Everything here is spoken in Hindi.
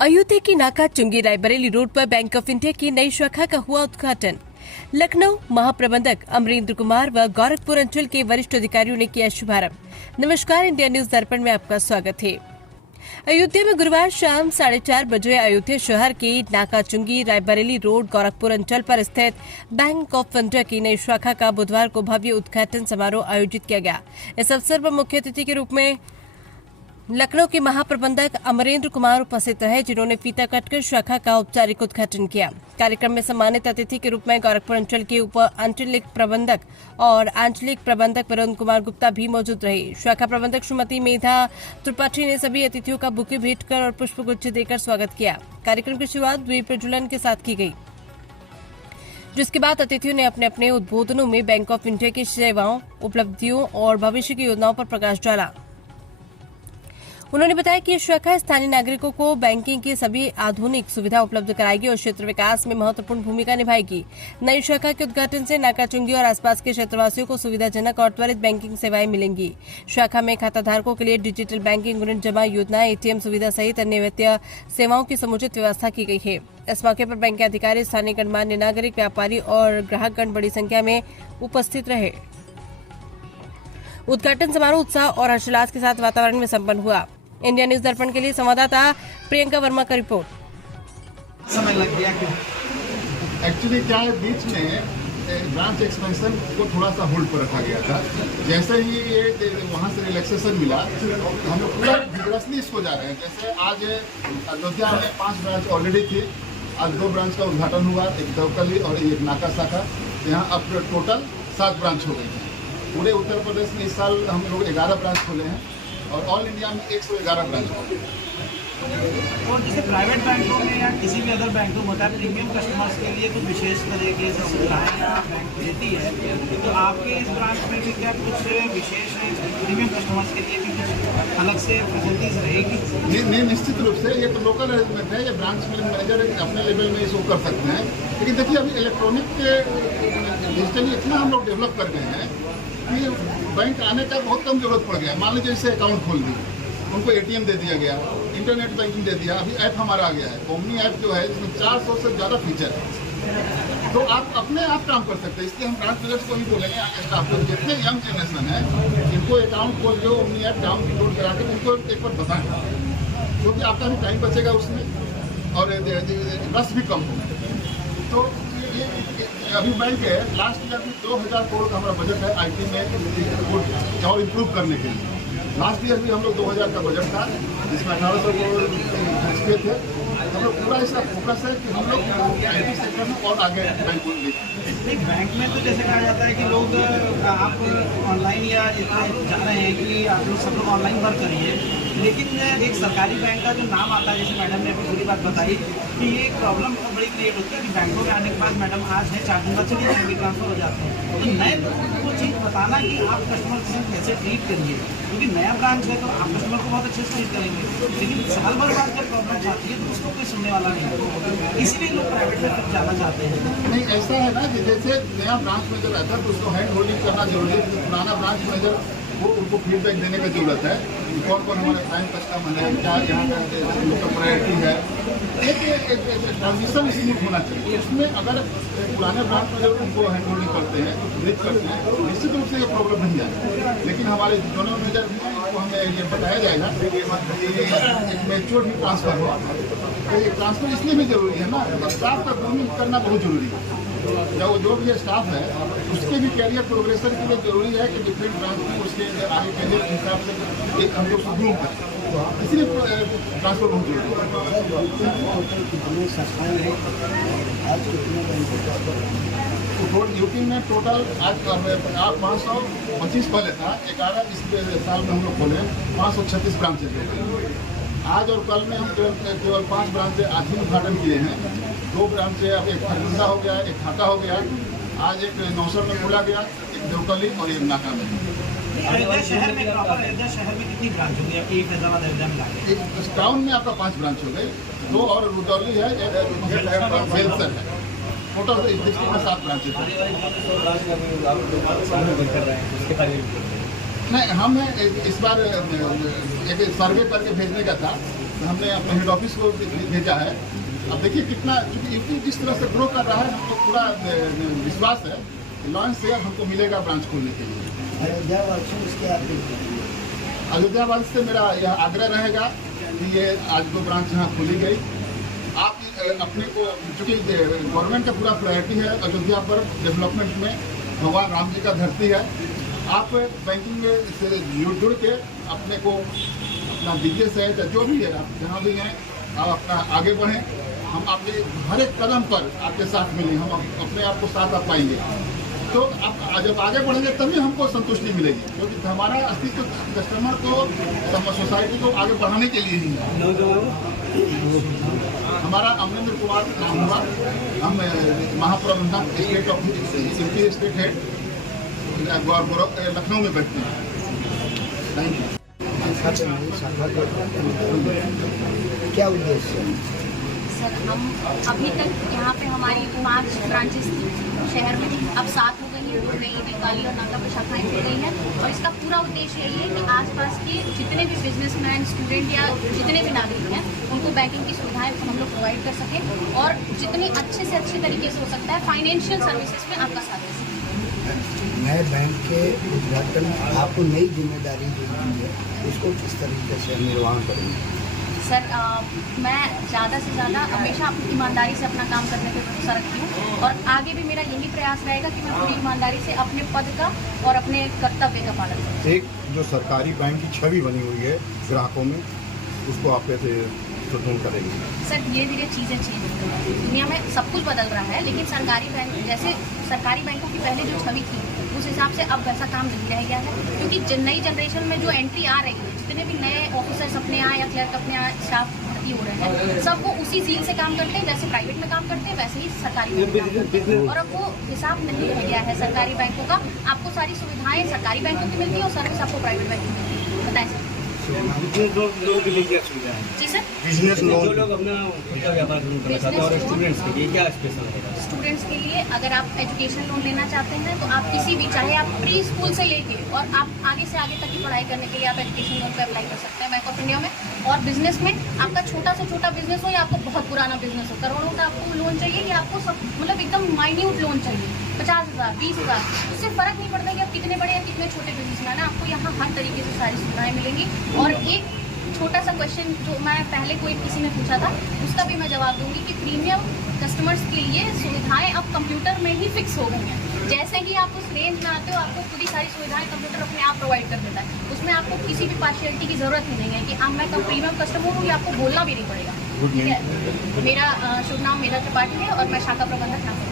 अयोध्या की नाका चुंगी रायबरेली रोड पर बैंक ऑफ इंडिया की नई शाखा का हुआ उद्घाटन। लखनऊ महाप्रबंधक अमरेंद्र कुमार व गोरखपुर अंचल के वरिष्ठ अधिकारियों ने किया शुभारंभ। नमस्कार, इंडिया न्यूज दर्पण में आपका स्वागत है। अयोध्या में गुरुवार शाम 4:30 बजे अयोध्या शहर के नाका चुंगी रायबरेली रोड गोरखपुर अंचल पर स्थित बैंक ऑफ इंडिया की नई शाखा का बुधवार को भव्य उद्घाटन समारोह आयोजित किया गया। इस अवसर पर मुख्य अतिथि के रूप में लखनऊ के महाप्रबंधक अमरेंद्र कुमार उपस्थित रहे, जिन्होंने फीता काटकर शाखा का औपचारिक उद्घाटन किया। कार्यक्रम में सम्मानित अतिथि के रूप में गोरखपुर अंचल के उप आंचलिक प्रबंधक और आंचलिक प्रबंधक वरुण कुमार गुप्ता भी मौजूद रहे। शाखा प्रबंधक श्रीमती मेधा त्रिपाठी ने सभी अतिथियों का बुके भेंट कर और पुष्पगुच्छ देकर स्वागत किया। कार्यक्रम की शुरुआत द्वीप प्रज्वलन के साथ की गई, जिसके बाद अतिथियों ने अपने अपने उद्बोधनों में बैंक ऑफ इंडिया की सेवाओं, उपलब्धियों और भविष्य की योजनाओं पर प्रकाश डाला। उन्होंने बताया कि यह शाखा स्थानीय नागरिकों को बैंकिंग की सभी आधुनिक सुविधा उपलब्ध कराएगी और क्षेत्र विकास में महत्वपूर्ण भूमिका निभाएगी। नई शाखा के उद्घाटन से नाका चुंगी और आसपास के क्षेत्रवासियों को सुविधाजनक और त्वरित बैंकिंग सेवाएं मिलेंगी। शाखा में खाताधारकों के लिए डिजिटल बैंकिंग, ऋण जमा योजना, एटीएम सुविधा सहित अन्य वित्तीय सेवाओं की समुचित व्यवस्था की गई है। इस मौके पर बैंक के अधिकारी, स्थानीय गणमान्य नागरिक, व्यापारी और ग्राहकगण बड़ी संख्या में उपस्थित रहे। उद्घाटन समारोह उत्साह और हर्षोल्लास के साथ वातावरण में संपन्न हुआ। इंडिया न्यूज दर्पण के लिए संवाददाता प्रियंका वर्मा का रिपोर्ट। समय लग गया एक्चुअली क्या है, बीच में ब्रांच एक्सपेंशन को थोड़ा सा होल्ड पर रखा गया था। जैसे ही ये वहाँ से रिलैक्सेशन मिला तो हम लोग पूरा विग्रसली इसको जा रहे हैं। जैसे आज अयोध्या में 5 ब्रांच ऑलरेडी थी, आज 2 ब्रांच का उद्घाटन हुआ, एक दौकली और एक नाका शाखा। यहाँ अब टोटल 7 ब्रांच हो गई हैं। पूरे उत्तर प्रदेश में इस साल हम लोग 11 ब्रांच खोले हैं और ऑल इंडिया में 111 ब्रांच हो गए। और जैसे प्राइवेट बैंकों में या किसी भी अदर बैंकों में होता है, प्रीमियम कस्टमर्स के लिए तो विशेष तरीके से सुविधाएं या बैंक देती है, तो आपके इस ब्रांच में भी क्या कुछ विशेष प्रीमियम कस्टमर्स के लिए भी कुछ अलग से फैसिलिटीज रहेगी? नहीं, निश्चित रूप से ये तो लोकल अरेंजमेंट है। ये ब्रांच मैनेजर अपने लेवल में इसको कर सकते हैं। लेकिन देखिए, अभी इलेक्ट्रॉनिक डिजिटली इतना हम लोग डेवलप कर गए हैं कि बैंक आने का बहुत कम जरूरत पड़ गया है। मान लीजिए जैसे अकाउंट खोल दी, उनको एटीएम दे दिया गया, इंटरनेट बैंकिंग दे दिया। अभी ऐप हमारा आ गया है, ओमनी ऐप जो है, इसमें 400 से ज़्यादा फीचर है, तो आप अपने आप काम कर सकते हैं। इसलिए हम ब्रांच मैनेजर्स को भी बोलेंगे, स्टाफ को, जितने यंग जनरेशन है, इनको अकाउंट खोल दो, ओमनी ऐप डाउनलोड करा के उनको एक बार बताएं, क्योंकि आपका भी टाइम बचेगा उसमें और रस भी कम होगा। तो अभी बैंक है, लास्ट ईयर में 2000 करोड़ का हमारा बजट है आईटी में और इम्प्रूव करने के लिए। लास्ट ईयर भी हम लोग 2000 का बजट था, जिसमें 1800 करोड़ खर्च किए थे। हम लोग पूरा इसका फोकस है कि हम लोग आईटी सेक्टर में और आगे बैंक को लें। बैंक में तो जैसे कहा जाता है कि लोग आप ऑनलाइन या इतना जा रहे हैं कि आप लोग सब लोग ऑनलाइन वर्क करिए, लेकिन एक सरकारी बैंक का जो नाम आता है, जैसे मैडम ने अभी पूरी बात बताई कि ये एक प्रॉब्लम बहुत बड़ी क्रिएट होती है कि बैंकों में आने के बाद मैडम आज है 4 दिन बाद चलिए जाएंगे, ट्रांसफर हो जाते हैं। तो नए लोगों को चीज़ बताना कि आप कस्टमर से कैसे ट्रीट करिए, क्योंकि नया ब्रांच है तो आप कस्टमर को बहुत अच्छे से ट्रीट करेंगे, लेकिन साल भर बाद जब प्रॉब्लम आती है तो उसको कोई सुनने वाला नहीं है। इसीलिए लोग प्राइवेट में फिर जाना चाहते हैं। नहीं, ऐसा है ना कि जैसे नया ब्रांच मैनेजर रहता है तो उसको हैंड होल्डिंग करना जरूरी है। पुराना ब्रांच मैनेजर वो उनको फीडबैक देने की जरूरत है कि कौन कौन हमारे प्राइम कस्टमर है, क्या यहाँ का प्रायोरिटी है। एक ट्रांजिशन स्मूथ होना चाहिए। इसमें अगर पुराने ब्रांच में जब उनको हैंड होल्डिंग करते हैं, ब्रीच करते हैं, तो निश्चित रूप से ये प्रॉब्लम नहीं आती। लेकिन हमारे जोनल मैनेजर भी हैं, इनको हमें ये बताया जाएगा कि एक मैच्योर भी ट्रांसफर हुआ। तो ये ट्रांसफर इसलिए भी जरूरी है ना, स्टाफ का ग्रूमिंग करना बहुत जरूरी है। जब जो भी स्टाफ है उसके भी कैरियर प्रोग्रेशन के लिए जरूरी है कि डिफरेंट ब्रांच में उसके आगे कैरियर के हिसाब से एक हम लोग ग्रूम करें, इसलिए ट्रांसफर बहुत जरूरी है। तो यूपी में टोटल आज 525 पहले था, 11 इस साल में हम लोग खोले 536 ब्रांचेज। आज और कल में हम केवल 5 ब्रांच आज ही उद्घाटन किए हैं। 2 ब्रांच अब एक खरगोन हो गया, एक ढाका हो गया, आज एक नौसर में खोला गया, एक देवकली और एक नाका में। अयोध्या शहर में अयोध्या शहर में कितनी ब्रांच होगी? आपकी फैजाबाद अयोध्या में लाके टाउन में आपका 5 ब्रांच हो गई, 2 और रुदौली है, बेलसर है। टोटल डिस्ट्रिक्ट में 7 ब्रांचेज हैं। नहीं, हमें इस बार एक सर्वे करके भेजने का था हमने अपने हेड ऑफिस को भेजा है। अब देखिए कितना, क्योंकि यूपी जिस तरह से ग्रो कर रहा है, हमको पूरा विश्वास है कि लॉन्च शेयर हमको मिलेगा ब्रांच खोलने के लिए। अयोध्यावाद से मेरा यह आग्रह रहेगा कि ये आज 2 ब्रांच यहाँ खोली गई। आप अपने को, चूँकि गवर्नमेंट का पूरा प्रायोरिटी है अयोध्या पर डेवलपमेंट में, भगवान राम जी का धरती है। आप बैंकिंग से जुड़ के अपने को अपना बिजनेस है या जो भी है, आप जहाँ भी हैं आप अपना आगे बढ़ें। हम आपके हर एक कदम पर आपके साथ मिलेंगे, हम अपने आप को साथ आ पाएंगे। तो आप जब आगे बढ़ेंगे तभी हमको संतुष्टि मिलेगी, क्योंकि हमारा अस्तित्व कस्टमर को, सोसाइटी को आगे बढ़ाने के लिए ही है। हमारा अमरेंद्र कुमार नाम हुआ, हम महाप्रबंधक state of UP state head Lucknow में बैठते हैं। Thank you. क्या उद्देश्य है? सर, हम अभी तक यहाँ पे हमारी 5 ब्रांचेस थी शहर में, अब 7 हो गई हैं, नई बेकाली और नाका पे शाखाएँ खुल गई हैं। और इसका पूरा उद्देश्य यही है कि आसपास के जितने भी बिजनेसमैन, स्टूडेंट या जितने भी नागरिक हैं, उनको बैंकिंग की सुविधाएं हम लोग प्रोवाइड कर सकें और जितनी अच्छे से अच्छे तरीके से हो सकता है फाइनेंशियल सर्विसेज में आपका साथ दे सकें। नए बैंक के उद्घाटन, आपको नई जिम्मेदारी जो दी है उसको किस तरीके से निर्वहन करेंगे? सर, मैं ज़्यादा से ज़्यादा हमेशा अपनी ईमानदारी से अपना काम करने पर भरोसा रखती हूँ और आगे भी मेरा यही प्रयास रहेगा कि मैं पूरी ईमानदारी से अपने पद का और अपने कर्तव्य का पालन करूँ। एक जो सरकारी बैंक की छवि बनी हुई है ग्राहकों में, उसको आप कैसे सुदृढ़ करेंगे? सर, धीरे धीरे चीज़ें चेंज हो रही हैं, दुनिया में सब कुछ बदल रहा है, लेकिन सरकारी बैंक, जैसे सरकारी बैंकों की पहले जो छवि थी उस हिसाब से अब वैसा काम नहीं रह गया है, क्योंकि नई जनरेशन में जो एंट्री आ रही है, जितने भी नए ऑफिसर्स अपने यहाँ या क्लर्क अपने यहाँ स्टाफ भर्ती हो रहे हैं, सब वो उसी जील से काम करते हैं, जैसे प्राइवेट में काम करते हैं वैसे ही सरकारी बैंक में काम करते हैं। और अब वो हिसाब नहीं रह गया है सरकारी बैंकों का, आपको सारी सुविधाएं सरकारी बैंकों की मिलती है और सर्विस आपको प्राइवेट बैंक की मिलती है। बताएं सर। लोगों के लिए क्या सुविधा है? जी सर, बिजनेस जो लोन, लोग अपना व्यापार शुरू करना चाहते हैं और स्टूडेंट्स के लिए क्या स्पेशल है? स्टूडेंट्स के लिए अगर आप एजुकेशन लोन लेना चाहते हैं तो आप किसी भी, चाहे आप प्री स्कूल से लेके और आप आगे से आगे तक की पढ़ाई करने के लिए आप एजुकेशन लोन पर अप्लाई कर सकते हैं बैंक ऑफ इंडिया में। और बिजनेस में आपका छोटा से छोटा बिजनेस हो या आपको बहुत पुराना बिजनेस हो, करोड़ों का आपको लोन चाहिए या आपको सब मतलब एकदम माइन्यूट लोन चाहिए, 50,000 20,000, उससे फ़र्क नहीं पड़ता कि आप कितने बड़े या कितने छोटे बिजनेसमैन हैं, आपको यहाँ हर तरीके से सारी सुविधाएँ मिलेंगी। और एक छोटा सा क्वेश्चन जो मैं पहले कोई किसी ने पूछा था, उसका भी मैं जवाब दूंगी कि प्रीमियम कस्टमर्स के लिए सुविधाएं अब कंप्यूटर में ही फिक्स हो गई हैं। जैसे ही आप उस रेंज में आते हो, आपको पूरी सारी सुविधाएं कंप्यूटर अपने आप प्रोवाइड कर देता है, उसमें आपको किसी भी पार्शियलिटी की ज़रूरत ही नहीं है कि अब मैं प्रीमियम कस्टमर हूँ, ये आपको बोलना भी नहीं पड़ेगा। ठीक है, मेरा शुभ नाम मेधा त्रिपाठी है और मैं शाखा प्रबंधक नागपुर।